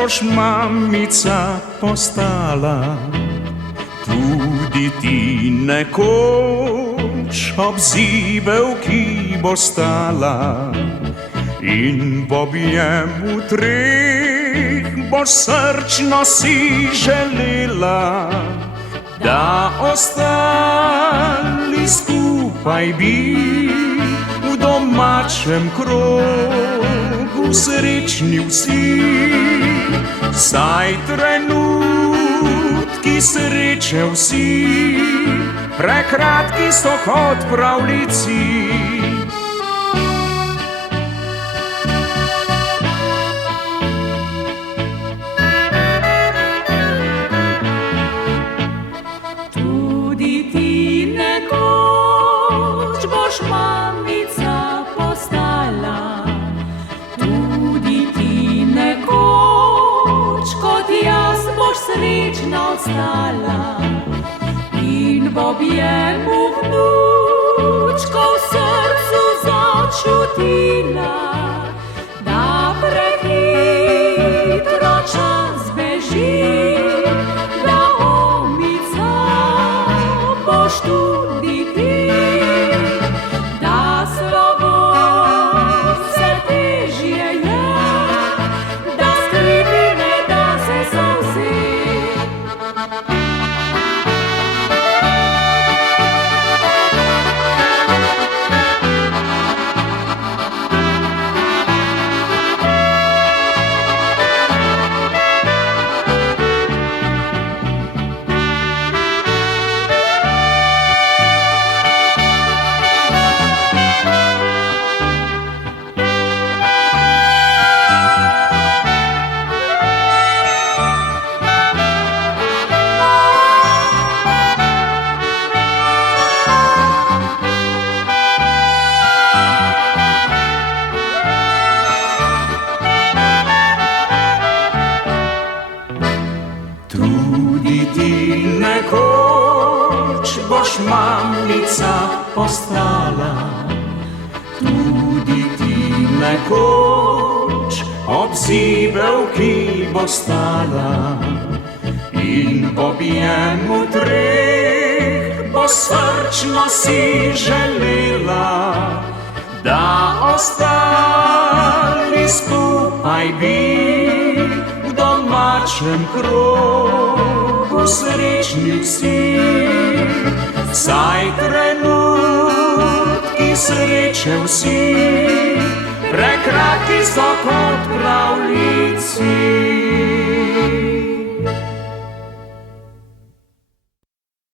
boš mamica postala, tudi ti nekoč ob zibelki bo stala. In v objemu treh boš srčno si želela, da ostali skupaj bi v domačem krogu srečni vsi. Saj trenutki sreče vsi prekratki so kot pravljici. Mamica postala, tudi ti nekoč kot jaz boš srečna ostala. In v objemu vnučkov v srcu začutila, da prehitro čas beži, da omica boš tudi ti. Tudi ti nekoč boš mamica postala, tudi ti nekoč ob zibelki bo stala. In v objemu treh bo srčno si želela, da ostali skupaj bi v domačem krogu srečni vsi. Saj trenutki sreče vsi prekratki so kot pravljici.